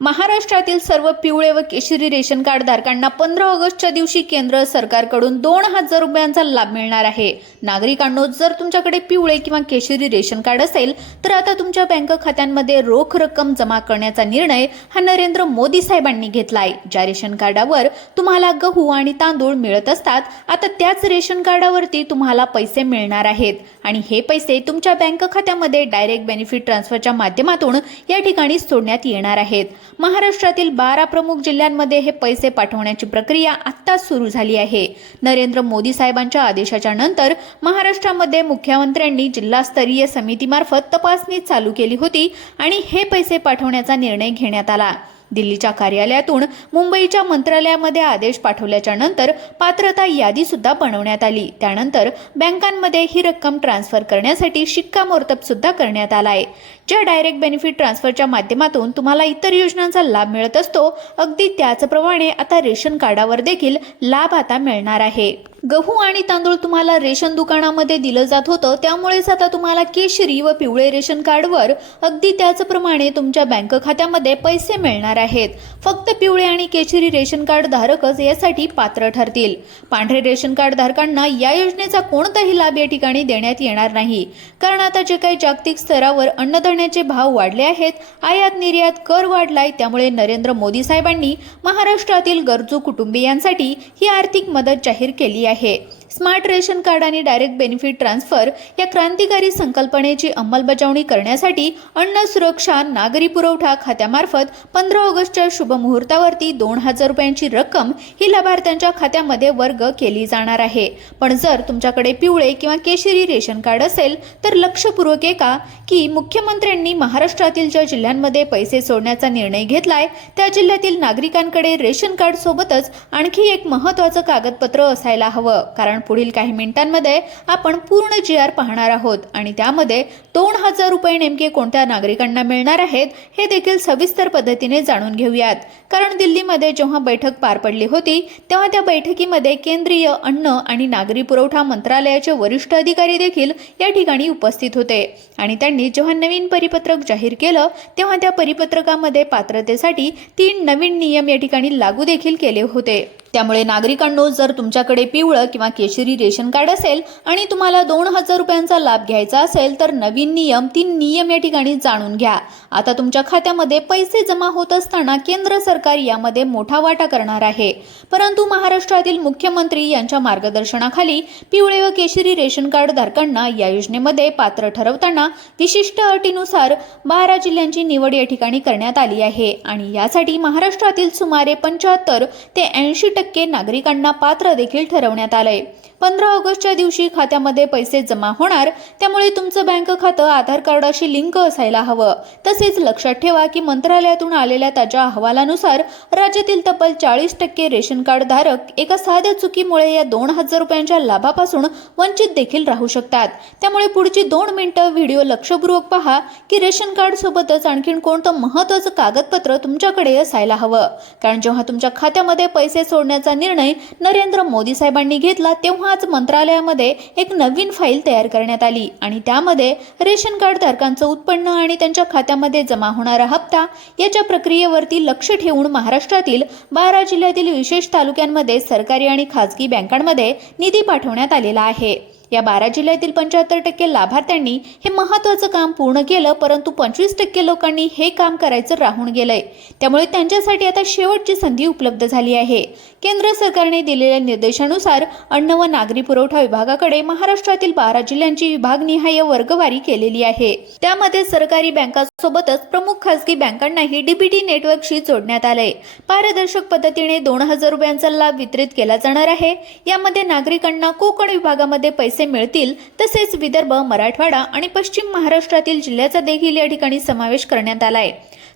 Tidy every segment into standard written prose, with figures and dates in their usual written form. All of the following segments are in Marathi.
महाराष्ट्रातील सर्व पिवळे व केशरी रेशन कार्ड धारकांना 15 ऑगस्टच्या दिवशी केंद्र सरकारकडून 2,000 रुपयांचा लाभ मिळणार आहे। नागरिकांनो, जर तुमच्याकडे पिवळे किंवा केशरी रेशन कार्ड असेल तर आता तुमच्या बँक खात्यांमध्ये रोख रक्कम जमा करण्याचा निर्णय हा नरेंद्र मोदी साहेबांनी घेतलाय। ज्या रेशन कार्डावर तुम्हाला गहू आणि तांदूळ मिळत असतात, आता त्याच रेशन कार्डावरती तुम्हाला पैसे मिळणार आहेत आणि हे पैसे तुमच्या बँक खात्यामध्ये डायरेक्ट बेनिफिट ट्रान्सफरच्या माध्यमातून या ठिकाणी सोडण्यात येणार आहेत। महाराष्ट्रातील 12 प्रमुख जिल्ह्यांमध्ये हे पैसे पाठवण्याची प्रक्रिया आत्ताच सुरू झाली आहे। नरेंद्र मोदी साहेबांच्या आदेशाच्या नंतर महाराष्ट्रामध्ये मुख्यमंत्र्यांनी जिल्हास्तरीय समितीमार्फत तपासणी चालू केली होती आणि हे पैसे पाठवण्याचा निर्णय घेण्यात आला। दिल्लीच्या कार्यालयातून मुंबईच्या मंत्रालयामध्ये आदेश पाठवल्याच्या नंतर पात्रता यादी सुद्धा बनवण्यात आली। त्यानंतर बँकांमध्ये ही रक्कम ट्रान्सफर करण्यासाठी शिक्कामोर्तब सुद्धा करण्यात आला आहे। ज्या डायरेक्ट बेनिफिट ट्रान्सफरच्या माध्यमातून तुम्हाला इतर योजनांचा लाभ मिळत असतो, अगदी त्याचप्रमाणे आता रेशन कार्डावर देखील लाभ आता मिळणार आहे। गहू आणि तांदूळ तुम्हाला रेशन दुकानामध्ये दिलं जात होतं, त्यामुळेच आता तुम्हाला केशरी व पिवळे रेशन कार्डवर अगदी त्याचप्रमाणे तुमच्या बँक खात्यामध्ये पैसे मिळणार आहेत। फक्त पिवळे आणि केशरी रेशन कार्ड धारकच यासाठी पात्र ठरतील। पांढरे रेशन कार्ड धारकांना या योजनेचा कोणताही लाभ या ठिकाणी देण्यात येणार नाही, कारण आता जे काही जागतिक स्तरावर अन्नधान्याचे भाव वाढले आहेत, आयात निर्यात कर वाढलाय, त्यामुळे नरेंद्र मोदी साहेबांनी महाराष्ट्रातील गरजू कुटुंबियांसाठी ही आर्थिक मदत जाहीर केली आहे। स्मार्ट रेशन कार्ड आणि डायरेक्ट बेनिफिट ट्रान्सफर या क्रांतिकारी संकल्पनेची अंमलबजावणी करण्यासाठी अन्न सुरक्षा नागरी पुरवठा खात्यामार्फत 15 ऑगस्टच्या शुभ मुहूर्तावरती 2,000 रुपयांची रक्कम ही लाभार्थ्यांच्या खात्यामध्ये वर्ग केली जाणार आहे। पण जर तुमच्याकडे पिवळे किंवा केशरी रेशन कार्ड असेल तर लक्षपूर्वक ऐका की मुख्यमंत्र्यांनी महाराष्ट्रातील ज्या जिल्ह्यांमध्ये पैसे सोडण्याचा निर्णय घेतलाय त्या जिल्ह्यातील नागरिकांकडे रेशन कार्ड सोबतच आणखी एक महत्त्वाचं कागदपत्र असायला हवं, कारण पुढील काही मिनिटांमध्ये आपण पूर्ण GR पाहणार आहोत आणि त्यामध्ये 2,000 रुपये नेमके कोणत्या नागरिकांना मिळणार आहेत हे देखील सविस्तर पद्धतीने जाणून घेऊयात। कारण दिल्लीमध्ये जेव्हा बैठक पार पडली होती तेव्हा त्या बैठकीमध्ये केंद्रीय अन्न आणि नागरी पुरवठा मंत्रालयाचे वरिष्ठ अधिकारी देखील या ठिकाणी उपस्थित होते आणि त्यांनी जेव्हा नवीन परिपत्रक जाहीर केलं तेव्हा त्या परिपत्रकामध्ये पात्रतेसाठी 3 नवीन नियम या ठिकाणी लागू देखील केले होते। त्यामुळे नागरिकांनो, जर तुमच्याकडे पिवळं किंवा केशरी रेशन कार्ड असेल आणि तुम्हाला 2,000 रुपयांचा लाभ घ्यायचा असेल तर नवीन नियम 3 नियम या ठिकाणी जाणून घ्या। आता तुमच्या खात्यामध्ये पैसे जमा होत असताना केंद्र सरकार यामध्ये मोठा वाटा करणार आहे, परंतु महाराष्ट्रातील मुख्यमंत्री यांच्या मार्गदर्शनाखाली पिवळे व केशरी रेशन कार्ड धारकांना या योजनेमध्ये पात्र ठरवताना विशिष्ट अटीनुसार 12 जिल्ह्यांची निवड या ठिकाणी करण्यात आली आहे आणि यासाठी महाराष्ट्रातील सुमारे 75 ते 80% नागरिकांना पात्र देखील ठरवण्यात आलंय। 15 ऑगस्टच्या दिवशी खात्यामध्ये पैसे जमा होणार, त्यामुळे तुमचं बँक खातं आधार कार्डाशी लिंक असायला हवं। तसेच लक्षात ठेवा की मंत्रालयातून आलेल्या ताज्या अहवालानुसार राज्यातील तब्बल 40% रेशन कार्ड धारक एका साध्या चुकीमुळे या 2,000 रुपयांच्या लाभापासून वंचित देखील राहू शकतात। त्यामुळे पुढची 2 मिनिटं व्हिडिओ लक्षपूर्वक पहा की रेशन कार्ड सोबतच आणखीन कोणतं महत्त्वाचं कागदपत्र तुमच्याकडे असायला हवं, कारण जेव्हा तुमच्या खात्यामध्ये पैसे सोडण्याचा निर्णय नरेंद्र मोदी साहेबांनी घेतला तेव्हा आज मंत्रालयामध्ये एक नवीन फाईल तयार करण्यात आली आणि त्यामध्ये रेशन कार्ड धारकांचं उत्पन्न आणि त्यांच्या खात्यामध्ये जमा होणारा हप्ता याच्या प्रक्रियेवरती लक्ष ठेवून महाराष्ट्रातील 12 जिल्ह्यातील विशेष तालुक्यांमध्ये सरकारी आणि खासगी बँकांमध्ये निधी पाठवण्यात आलेला आहे। या 12 जिल्ह्यातील 75% लाभार्थ्यांनी हे महत्त्वाचं काम पूर्ण केलं, परंतु 25% लोकांनी हे काम करायचं राहून गेलंय। त्यामुळे त्यांच्यासाठी आता शेवटची संधी उपलब्ध झाली आहे। केंद्र सरकारने दिलेल्या निर्देशानुसार अन्न व नागरी पुरवठा विभागाकडे महाराष्ट्रातील 12 जिल्ह्यांची विभागनिहाय वर्गवारी केलेली आहे। त्यामध्ये सरकारी बँकांसोबतच प्रमुख खासगी बँकांनाही DBT नेटवर्कशी जोडण्यात आलंय। पारदर्शक पद्धतीने 2,000 रुपयांचा लाभ वितरित केला जाणार आहे। यामध्ये नागरिकांना कोकण विभागामध्ये पैसे मिळतील, तसेच विदर्भ, मराठवाडा आणि पश्चिम महाराष्ट्रातील जिल्ह्याचा देखील या ठिकाणी समावेश करण्यात आलाय।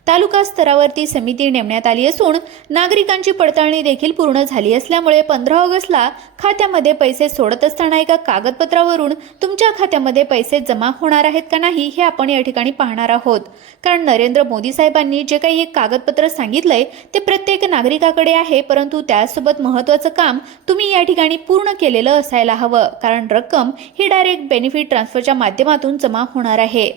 तालुका स्तरावरती समिती नेमण्यात आली असून नागरिकांची पडताळणी देखील पूर्ण झाली असल्यामुळे 15 ऑगस्टला खात्यामध्ये पैसे सोडत असताना एका कागदपत्रावरून तुमच्या खात्यामध्ये पैसे जमा होणार आहेत का नाही हे आपण या ठिकाणी पाहणार आहोत। कारण नरेंद्र मोदी साहेबांनी जे काही एक कागदपत्र सांगितलंय ते प्रत्येक नागरिकाकडे आहे, परंतु त्यासोबत महत्त्वाचं काम तुम्ही या ठिकाणी पूर्ण केलेलं असायला हवं, कारण रक्कम ही डायरेक्ट बेनिफिट ट्रान्सफरच्या माध्यमातून जमा होणार आहे।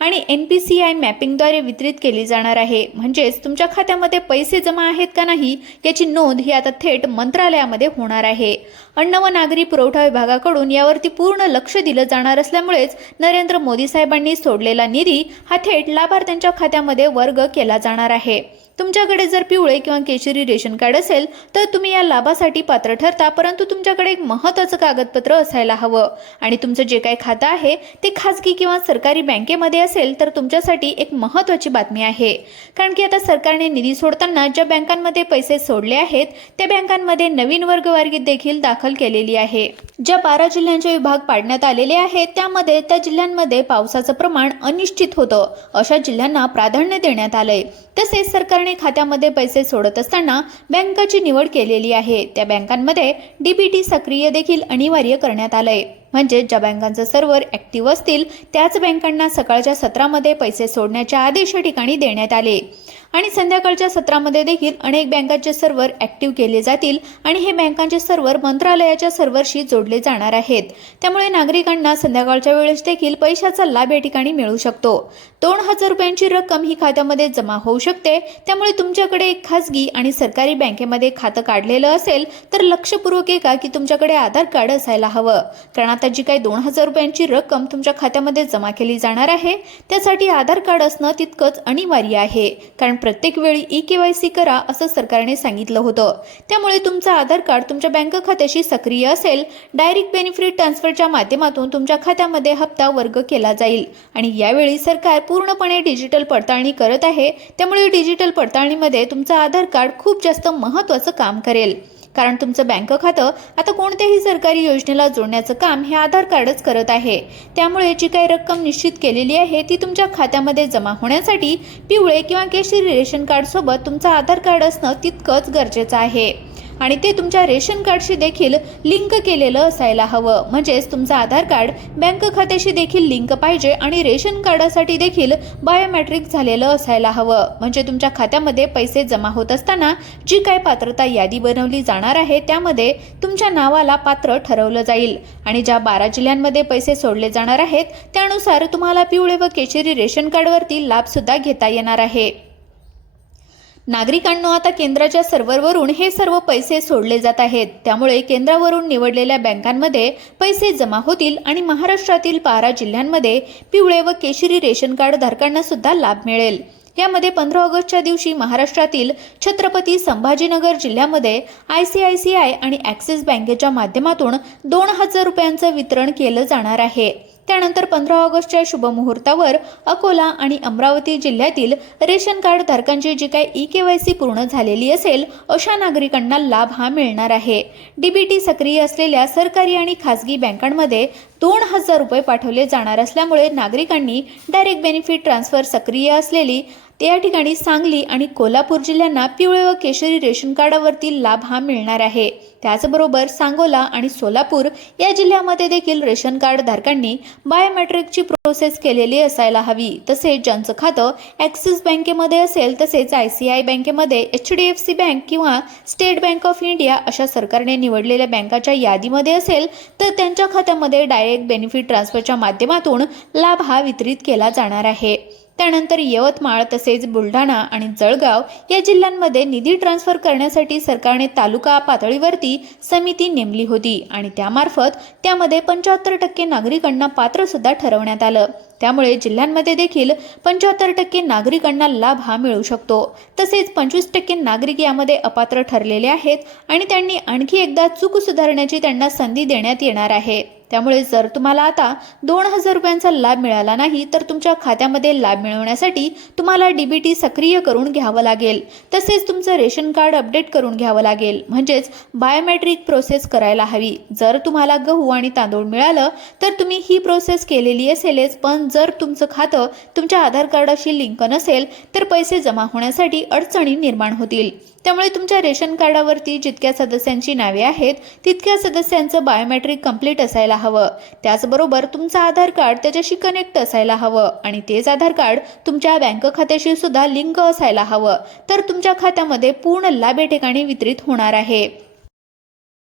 आणि NPCI मॅपिंगद्वारे वितरित केली जाणार आहे. म्हणजेच तुमच्या खात्यामध्ये पैसे जमा आहेत का नाही याची नोंद ही आता थेट मंत्रालयामध्ये होणार आहे. अन्न व नागरी पुरवठा विभागाकडून यावरती पूर्ण लक्ष दिलं जाणार असल्यामुळेच नरेंद्र मोदी साहेबांनी सोडलेला निधी हा थेट लाभार्थ्यांच्या खात्यामध्ये वर्ग केला जाणार आहे. तुमच्याकडे जर पिवळे किंवा केशरी रेशन कार्ड असेल तर तुम्ही या लाभासाठी पात्र ठरता, परंतु तुमच्याकडे एक महत्त्वाचं कागदपत्र असायला हवं आणि तुमचं जे काही खातं आहे ते खाजगी किंवा सरकारी बँकेमध्ये असेल तर तुमच्यासाठी एक महत्त्वाची बातमी आहे. कारण की आता सरकारने निधी सोडताना ज्या बँकांमध्ये पैसे सोडले आहेत त्या बँकांमध्ये नवीन वर्गवारी देखील दाखल केलेली आहे. ज्या 12 जिल्ह्यांचे विभाग पाडण्यात आलेले आहेत त्यामध्ये त्या जिल्ह्यांमध्ये पावसाचं प्रमाण अनिश्चित होतं. अशा जिल्ह्यांना प्राधान्य देण्यात आलंय. तसेच सरकारने खात्यामध्ये पैसे सोडत असताना बँकाची निवड केलेली आहे. त्या बँकांमध्ये DBT सक्रिय देखील अनिवार्य करण्यात आलंय. म्हणजे ज्या बँकांचं सर्व्हर ऍक्टिव्ह असतील त्याच बँकांना सकाळच्या सत्रामध्ये पैसे सोडण्याचे आदेश या ठिकाणी देण्यात आले आणि संध्याकाळच्या सत्रामध्ये देखील अनेक बँकांचे सर्व्हर ऍक्टिव्ह केले जातील आणि हे बँकांचे सर्व्हर मंत्रालयाच्या सर्व्हरशी जोडले जाणार आहेत. त्यामुळे नागरिकांना संध्याकाळच्या वेळेस देखील पैशाचा लाभ या ठिकाणी मिळू शकतो. 2,000 रुपयांची रक्कम ही खात्यामध्ये जमा होऊ शकते. त्यामुळे तुमच्याकडे एक खाजगी आणि सरकारी बँकेमध्ये खातं काढलेलं असेल तर लक्षपूर्वक ऐका की तुमच्याकडे आधार कार्ड असायला हवं. कारण आता जी काही 2,000 रुपयांची रक्कम तुमच्या खात्यामध्ये जमा केली जाणार आहे त्यासाठी आधार कार्ड असणं तितकंच अनिवार्य आहे. कारण प्रत्येक वेळी EKYC करा असं सरकारने सांगितलं होतं. त्यामुळे तुमचं आधार कार्ड तुमच्या बँक खात्याशी सक्रिय असेल. डायरेक्ट बेनिफिट ट्रान्सफरच्या माध्यमातून तुमच्या खात्यामध्ये हप्ता वर्ग केला जाईल आणि यावेळी सरकार पूर्णपणे डिजिटल पडताळणी करत आहे. त्यामुळे डिजिटल पडताळणीमध्ये तुमचं आधार कार्ड खूप जास्त महत्त्वाचं काम करेल. कारण तुमचं बँक खातं आता कोणत्याही सरकारी योजनेला जोडण्याचं काम हे आधार कार्डच करत आहे. त्यामुळे जी काही रक्कम निश्चित केलेली आहे ती तुमच्या खात्यामध्ये जमा होण्यासाठी पिवळे किंवा केशरी रेशन कार्ड सोबत तुमचं आधार कार्ड असणं तितकंच गरजेचं आहे आणि ते तुमच्या रेशन कार्डशी देखील लिंक केलेलं असायला हवं. म्हणजेच तुमचं आधार कार्ड बँक खात्याशी देखील लिंक पाहिजे आणि रेशन कार्डासाठी देखील बायोमेट्रिक झालेलं असायला हवं. म्हणजे तुमच्या खात्यामध्ये पैसे जमा होत असताना जी काही पात्रता यादी बनवली जाणार आहे त्यामध्ये तुमच्या नावाला पात्र ठरवलं जाईल आणि ज्या 12 जिल्ह्यांमध्ये पैसे सोडले जाणार आहेत त्यानुसार तुम्हाला पिवळे व केशरी रेशन कार्डवरती लाभ सुद्धा घेता येणार आहे. नागरिकांनो, आता केंद्राच्या सर्व्हरवरून हे सर्व पैसे सोडले जात आहेत. त्यामुळे केंद्रावरून निवडलेल्या बँकांमध्ये पैसे जमा होतील आणि महाराष्ट्रातील 12 जिल्ह्यांमध्ये पिवळे व केशरी रेशन कार्ड धारकांना सुद्धा लाभ मिळेल. यामध्ये 15 ऑगस्टच्या दिवशी महाराष्ट्रातील छत्रपती संभाजीनगर जिल्ह्यामध्ये ICICI आणि ॲक्सिस बँकेच्या माध्यमातून 2,000 रुपयांचं वितरण केलं जाणार आहे. त्यानंतर 15 ऑगस्टच्या शुभमुहूर्तावर अकोला आणि अमरावती जिल्ह्यातील रेशन कार्ड धारकांची जी काही EKYC पूर्ण झालेली असेल अशा नागरिकांना लाभ हा मिळणार आहे. DBT सक्रिय असलेल्या सरकारी आणि खासगी बँकांमध्ये 2,000 रुपये पाठवले जाणार असल्यामुळे नागरिकांनी डायरेक्ट बेनिफिट ट्रान्सफर सक्रिय असलेली या ठिकाणी सांगली आणि कोल्हापूर जिल्ह्यांना पिवळे व केशरी रेशन कार्डावरती लाभ हा मिळणार आहे. त्याचबरोबर सांगोला आणि सोलापूर या जिल्ह्यामध्ये देखील रेशन कार्ड धारकांनी बायोमेट्रिकची प्रोसेस केलेली असायला हवी. तसेच ज्यांचं खातं ॲक्सिस बँकेमध्ये असेल तसेच ICICI बँकेमध्ये, HDFC बँक किंवा स्टेट बँक ऑफ इंडिया अशा सरकारने निवडलेल्या बँकाच्या यादीमध्ये असेल तर त्यांच्या खात्यामध्ये डायरेक्ट बेनिफिट ट्रान्सफरच्या माध्यमातून लाभ हा वितरित केला जाणार आहे. त्यानंतर यवतमाळ तसेच बुलढाणा आणि जळगाव या जिल्ह्यांमध्ये निधी ट्रान्सफर करण्यासाठी सरकारने तालुका पातळीवरती समिती नेमली होती आणि त्यामार्फत त्यामध्ये 75% नागरिकांना पात्र सुद्धा ठरवण्यात आलं. त्यामुळे जिल्ह्यांमध्ये देखील 75% नागरिकांना लाभ हा मिळू शकतो. तसेच 25% नागरिक यामध्ये अपात्र ठरलेले आहेत आणि त्यांनी आणखी एकदा चूक सुधारण्याची त्यांना संधी देण्यात येणार आहे. त्यामुळे जर तुम्हाला आता 2,000 रुपयांचा लाभ मिळाला नाही तर तुमच्या खात्यामध्ये लाभ मिळवण्यासाठी तुम्हाला DBT सक्रिय करून घ्यावं लागेल. तसेच तुमचं रेशन कार्ड अपडेट करून घ्यावं लागेल. म्हणजेच बायोमेट्रिक प्रोसेस करायला हवी. जर तुम्हाला गहू आणि तांदूळ मिळालं तर तुम्ही ही प्रोसेस केलेली असेलच, पण जर तुमचं खातं तुमच्या आधार कार्डाशी लिंक नसेल तर पैसे जमा होण्यासाठी अडचणी निर्माण होतील. त्यामुळे तुमच्या रेशन कार्डावरती जितक्या सदस्यांची नावे आहेत तितक्या सदस्यांचं बायोमेट्रिक कंप्लीट असायला हवं. त्याचबरोबर तुमचं आधार कार्ड त्याच्याशी कनेक्ट असायला हवं आणि तेच आधार कार्ड तुमच्या बँक खात्याशी सुद्धा लिंक असायला हवं. तर तुमच्या खात्यामध्ये पूर्ण लाभ या ठिकाणी वितरित होणार आहे.